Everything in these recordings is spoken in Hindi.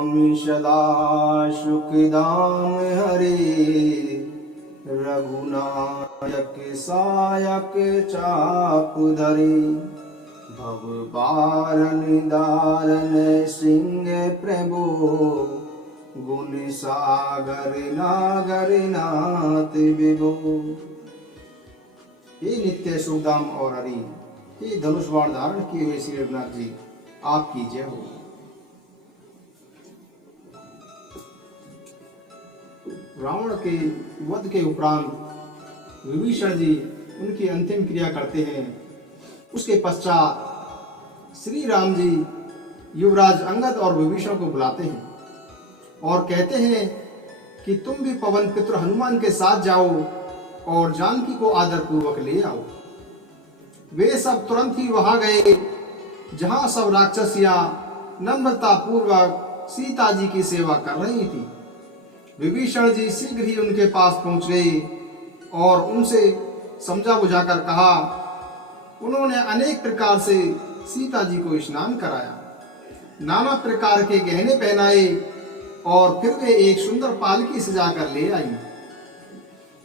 नमामि सदा सुखदां हरे रघुनायक सायक चापधरे भव बारन दारन सिंह प्रभो गुण सागर नागर नाथ विभो। हे नित्य सुखधाम और हरि, हे धनुष बाण धारण किए हुए श्री रघुनाथ जी, आपकी जय हो। रावण के वध के उपरांत विभीषण जी उनकी अंतिम क्रिया करते हैं। उसके पश्चात श्री राम जी युवराज अंगद और विभीषण को बुलाते हैं और कहते हैं कि तुम भी पवन पुत्र हनुमान के साथ जाओ और जानकी को आदर पूर्वक ले आओ। वे सब तुरंत ही वहां गए जहां सब राक्षसियां नम्रता पूर्वक सीता जी की सेवा कर रही थी। विभीषण जी शीघ्र ही उनके पास पहुंच गए और उनसे समझा बुझाकर कहा। उन्होंने अनेक प्रकार से सीता जी को स्नान कराया, नाना प्रकार के गहने पहनाए और फिर वे एक सुंदर पालकी सजाकर ले आई।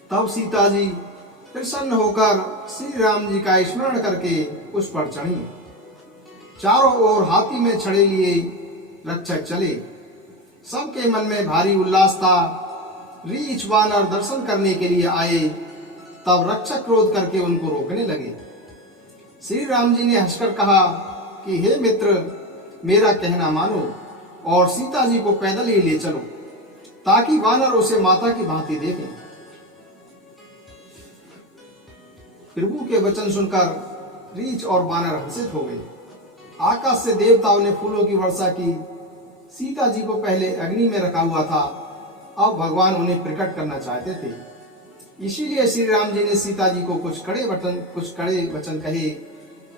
तब सीता जी प्रसन्न होकर श्री राम जी का स्मरण करके उस पर चढ़ी। चारों ओर हाथी में छड़े लिए रक्षक चले। सबके मन में भारी उल्लास था। रीछ वानर दर्शन करने के लिए आए। तब रक्षक क्रोध करके उनको रोकने लगे। श्री राम जी ने हंसकर कहा कि हे मित्र, मेरा कहना मानो और सीता जी को पैदल ही ले चलो ताकि वानर उसे माता की भांति देखें। प्रभु के वचन सुनकर रीछ और वानर हर्षित हो गए। आकाश से देवताओं ने फूलों की वर्षा की। सीता जी को पहले अग्नि में रखा हुआ था, अब भगवान उन्हें प्रकट करना चाहते थे। इसीलिए श्री राम जी ने सीता जी को कुछ कड़े वचन कहे,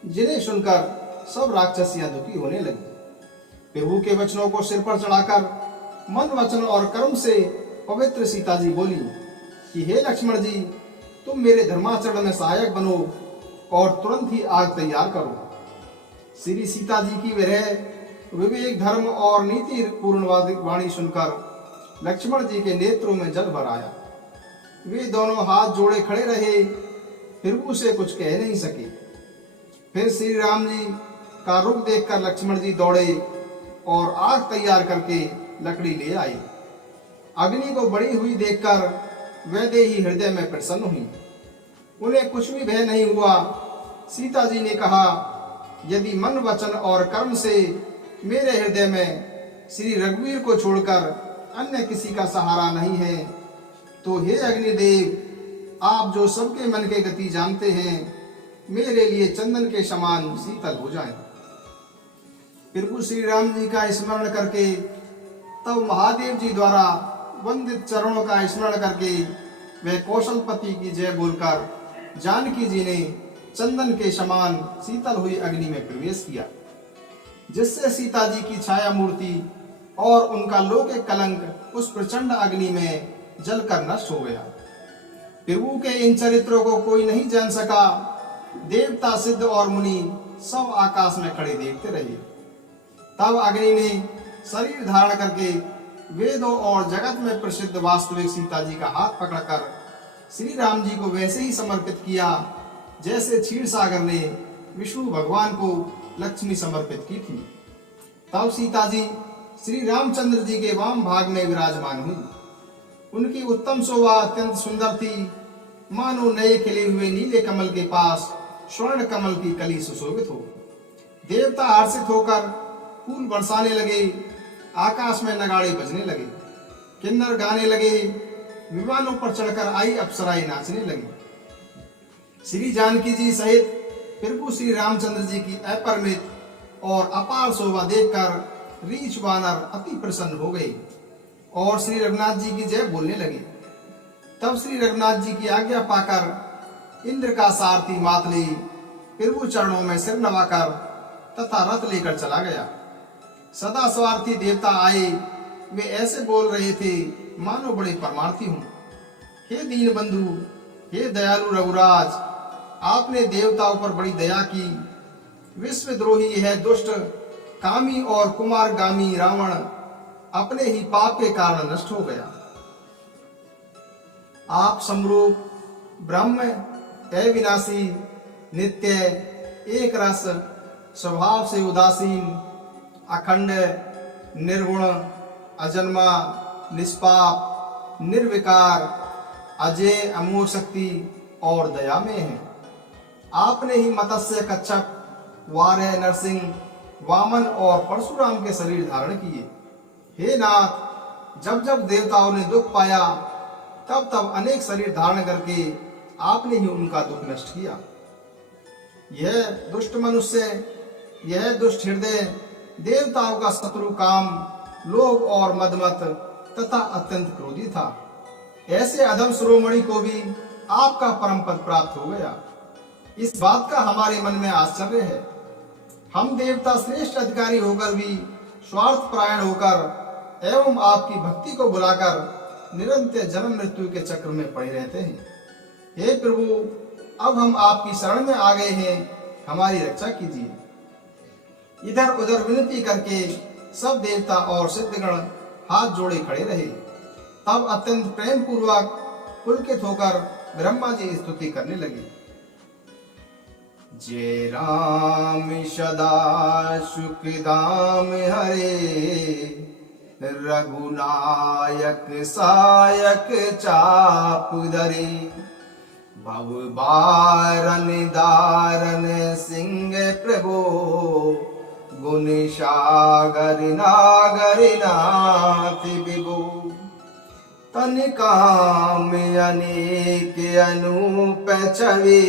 जिन्हें सुनकर सब राक्षसियां दुखी होने लगी। प्रभु के वचनों को सिर पर चढ़ाकर मन वचन और कर्म से पवित्र सीता जी बोली कि हे लक्ष्मण जी, तुम मेरे धर्माचरण में सहायक बनो और तुरंत ही आग तैयार करो। श्री सीता जी की विवेक धर्म और नीति पूर्ण वाणी सुनकर लक्ष्मण जी के नेत्रों में जल भर आया। वे दोनों हाथ जोड़े खड़े रहे, प्रभु से कुछ कह नहीं सके। फिर श्री राम जी का रुख देखकर लक्ष्मण जी दौड़े और आग तैयार करके लकड़ी ले आए। अग्नि को बढ़ी हुई देखकर वैदेही हृदय में प्रसन्न हुई। उन्हें कुछ भी भय नहीं हुआ। सीता जी ने कहा, यदि मन वचन और कर्म से मेरे हृदय में श्री रघुवीर को छोड़कर अन्य किसी का सहारा नहीं है, तो हे अग्निदेव, आप जो सबके मन के गति जानते हैं, मेरे लिए चंदन के समान शीतल हो जाएं। प्रभु श्री राम जी का स्मरण करके तब महादेव जी द्वारा वंदित चरणों का स्मरण करके वे कौशलपति की जय बोलकर जानकी जी ने चंदन के समान शीतल हुई अग्नि में प्रवेश किया, जिससे सीता जी की छाया मूर्ति और उनका लौकिक कलंक उस प्रचंड अग्नि में जलकर नष्ट हो गया। प्रभु के इन चरित्रों को कोई नहीं जान सका। देवता, सिद्ध और मुनि सब आकाश में खड़े देखते रहे। तब अग्नि ने शरीर धारण करके वेदों और जगत में प्रसिद्ध वास्तविक सीता जी का हाथ पकड़कर श्री राम जी को वैसे ही समर्पित किया जैसे क्षीर सागर ने विष्णु भगवान को लक्ष्मी समर्पित की थी। तब सीता जी श्री रामचंद्र जी के वाम भाग में विराजमान हुई। उनकी उत्तम शोभा अत्यंत सुंदर थी, मानो नए खिले हुए नीले कमल के पास स्वर्ण कमल की कली सुशोभित हो। देवता हर्षित होकर फूल बरसाने लगे, आकाश में नगाड़े बजने लगे, किन्नर गाने लगे, विमानों पर चढ़कर आई अप्सराएं नाचने लगी। श्री जानकी जी सहित प्रभु श्री रामचंद्र जी की अपरिमित और अपार शोभा देखकर रीछ वानर अति प्रसन्न हो गए और श्री रघुनाथ जी की जय बोलने लगे। तब श्री रघुनाथ जी की आज्ञा पाकर इंद्र का सारथी मातली प्रभु चरणों में सिर नवाकर तथा रथ लेकर चला गया। सदा स्वार्थी देवता आए, वे ऐसे बोल रहे थे मानो बड़े परमार्थी हों। हे दीन बंधु, हे दयालु रघुराज, आपने देवताओं पर बड़ी दया की। विश्वद्रोही यह दुष्ट कामी और कुमारगामी रावण अपने ही पाप के कारण नष्ट हो गया। आप समरूप ब्रह्म अविनाशी, नित्य, एक रस, स्वभाव से उदासीन, अखंड, निर्गुण, अजन्मा, निष्पाप, निर्विकार, अजय, अमोघ शक्ति और दया में है। आपने ही मत्स्य, कच्छप, वारह, नरसिंह, वामन और परशुराम के शरीर धारण किए। हे नाथ, जब जब देवताओं ने दुख पाया तब तब अनेक शरीर धारण करके आपने ही उनका दुख नष्ट किया। यह दुष्ट मनुष्य, यह दुष्ट हृदय, देवताओं का शत्रु, काम, लोभ और मदमत तथा अत्यंत क्रोधी था। ऐसे अधम शिरोमणि को भी आपका परम पद प्राप्त हो गया। इस बात का हमारे मन में आश्चर्य है। हम देवता श्रेष्ठ अधिकारी होकर भी स्वार्थ परायण होकर एवं आपकी भक्ति को बुलाकर निरंतर जन्म मृत्यु के चक्र में पड़े रहते हैं। हे प्रभु, अब हम आपकी शरण में आ गए हैं, हमारी रक्षा कीजिए। इधर उधर विनती करके सब देवता और सिद्धगण हाथ जोड़े खड़े रहे। तब अत्यंत प्रेम पूर्वक पुलकित होकर ब्रह्मा जी स्तुति करने लगे। जय राम सदा सुखदाम हरे, रघुनायक सायक चाप धरे, भव बारन दारन सिंह प्रभो, गुण सागर नागर नाथ विभो, तन काम अनेक अनूप छवि,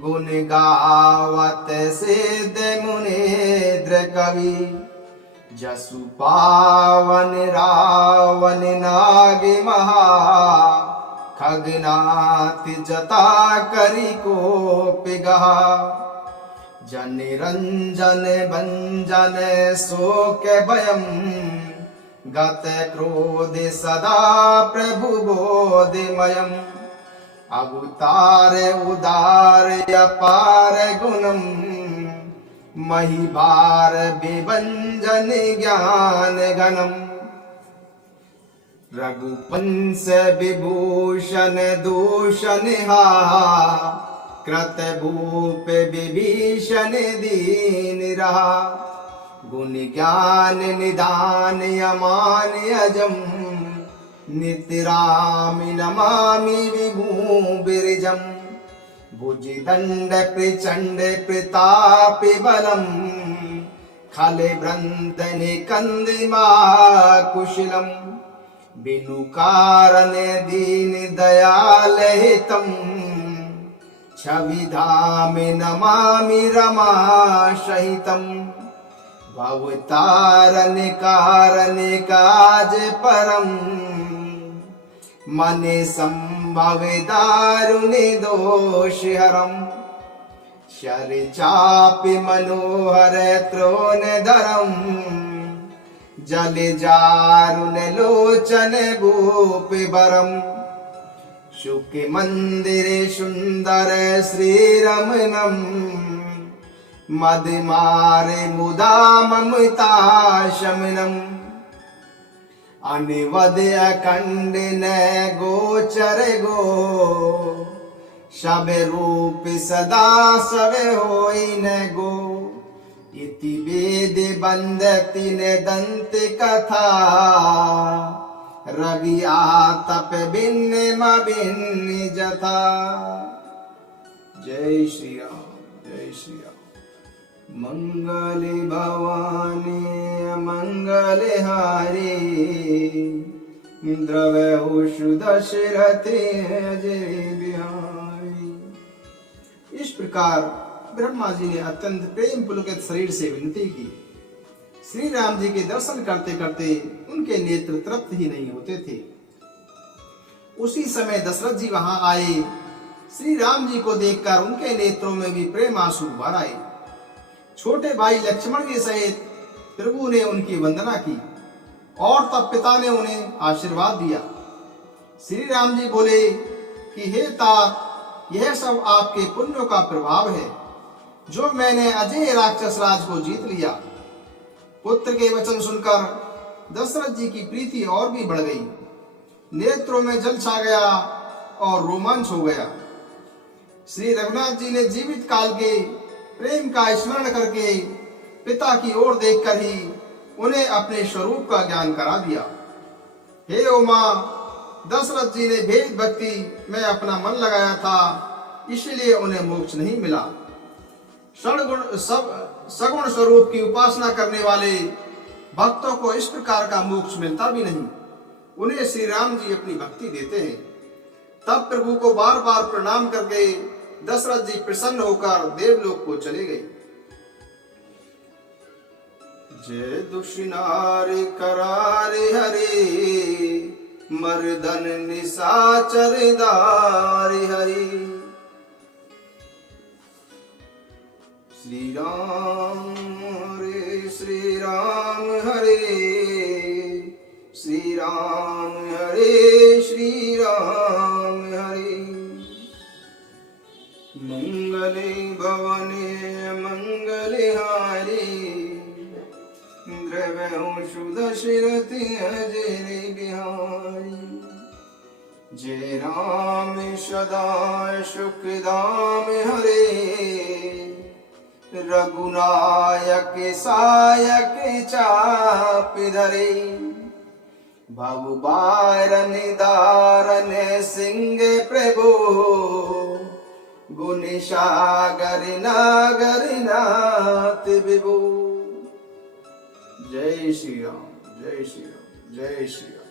गुण गावत सिद्ध मुनीन्द्र कवि, जसु पावन रावण नाग महा, खगनाथ जटा करि कोप गहा, जन रंजन भंजन शोक भयम, गत क्रोध सदा प्रभु बोधमयम्, अवतार उदार अपार गुणम, महिभार विभंजन ज्ञान घनम, रघुवंश विभूषण दूषण हा, कृत भूप विभीषण दीन रहा, गुण ज्ञान निदान अमान अजम, नित्य राम नमामि विभू बिरजम, भुज दंड प्रचंड प्रताप बलम, खल भ्रंतन कंदिमा कुशलम, बिनु कारण दीन दयाल हितम, छवि धाम नमामि रमा सहितम, भवतारण कारण काज परम, मन संभव दारुण दोष हरम, शर चाप मनोहर त्रोण धरम, जल जारुण लोचन भूप बरम, शुक मंदिर सुंदर श्री रमणम, मद मारे मुदा ममता शमनम, अनिवद अखंड न गोचर गो, सब रूप सदा सब होई न गो, इति वेद बंद तीन दंत कथा, रवि आतप भिन्न भिन्न जथा। जय श्री राम, जय श्री राम। मंगल भवानी मंगल हारी, द्रव्य दशरथ अजय बिहारी। इस प्रकार ब्रह्मा जी ने अत्यंत प्रेम पुलकित शरीर से विनती की। श्री राम जी के दर्शन करते करते उनके नेत्र तृप्त ही नहीं होते थे। उसी समय दशरथ जी वहां आए। श्री राम जी को देखकर उनके नेत्रों में भी प्रेम आंसू भर आए। छोटे भाई लक्ष्मण जी सहित प्रभु ने उनकी वंदना की और तब पिता ने उन्हें आशीर्वाद दिया। श्री राम जी बोले कि हे तात, यह सब आपके पुण्यों का प्रभाव है जो मैंने अजय राक्षस राज को जीत लिया। पुत्र के वचन सुनकर दशरथ जी की प्रीति और भी बढ़ गई। नेत्रों में जल छा गया और रोमांच हो गया। श्री रघुनाथ जी ने जीवित काल के प्रेम का स्मरण करके पिता की ओर देखकर ही उन्हें अपने स्वरूप का ज्ञान करा दिया। हे उमा, दशरथ जी ने भेद भक्ति में अपना मन लगाया था, इसलिए उन्हें मोक्ष नहीं मिला। सगुण स्वरूप की उपासना करने वाले भक्तों को इस प्रकार का मोक्ष मिलता भी नहीं। उन्हें श्री राम जी अपनी भक्ति देते हैं। तब प्रभु को बार बार प्रणाम करके दशरथ जी प्रसन्न होकर देवलोक को चले गए। जय दुष्नार करारे हरे, मर्दन निशाचर दारे हरे। श्री राम हरे श्री राम हरे, श्री राम हरे श्री राम हरे। मंगले भवने मंगले हारे, द्रव्यंशु दशरथि अजय बिहारी। जय राम सदा सुखदाम हरे, रघुनायक सायक चाप धरे। भव बारन दारन सिंह प्रभु, गुण सागर नागर नाथ विभु। जय श्री राम, जय श्री राम, जय श्री राम।